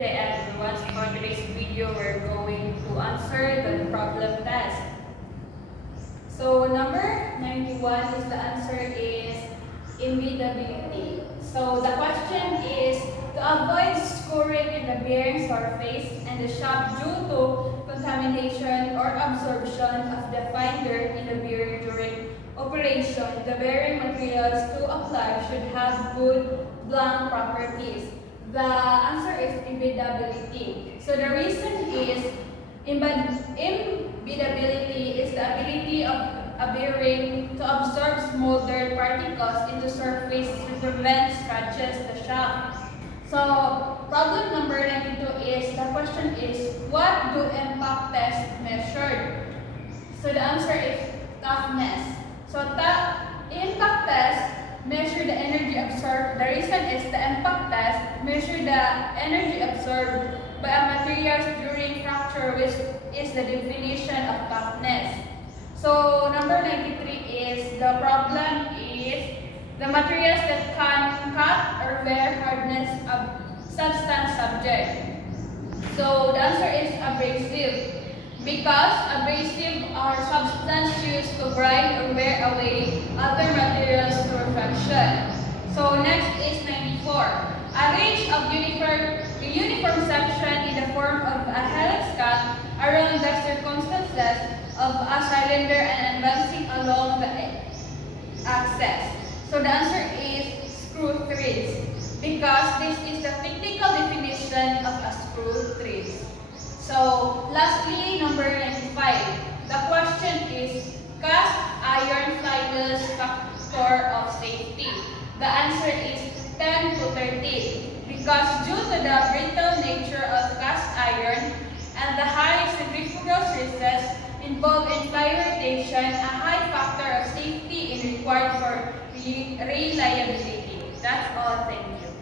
Hey everyone, so for today's video, we're going to answer the problem test. So number 91 is the answer is imbitability. So the question is to avoid scoring in the bearing surface and the shaft due to contamination or absorption of the fine dirt in the bearing during operation, the bearing materials to apply should have good blank properties. The answer is imbitability. So the reason is imbitability is the ability of a bearing to absorb small dirt particles into surface to prevent scratches the shaft. So problem number 92 is, the question is, what do impact tests measured? So the answer is toughness. So impact test measure the energy absorbed. The reason is the impact test measure the energy absorbed by a materials during fracture, which is the definition of toughness. So number 93 is, the problem is the materials that can cut or wear hardness of substance subject. So the answer is abrasive. Because abrasive are substance used to grind or wear away other materials to perfection. So next is 94. Arrange of uniform section in the form of a helix cut around the circumstances of a cylinder and advancing along the axis. So the answer is screw threads, because this is the technical definition of a screw thread. So lastly, number 95. The question is cast iron flyness factor of safety. The answer is 10 to 13, because due to the brittle nature of cast iron and the high centrifugal stresses involved in fly rotation, a high factor of safety is required for reliability. That's all. Thank you.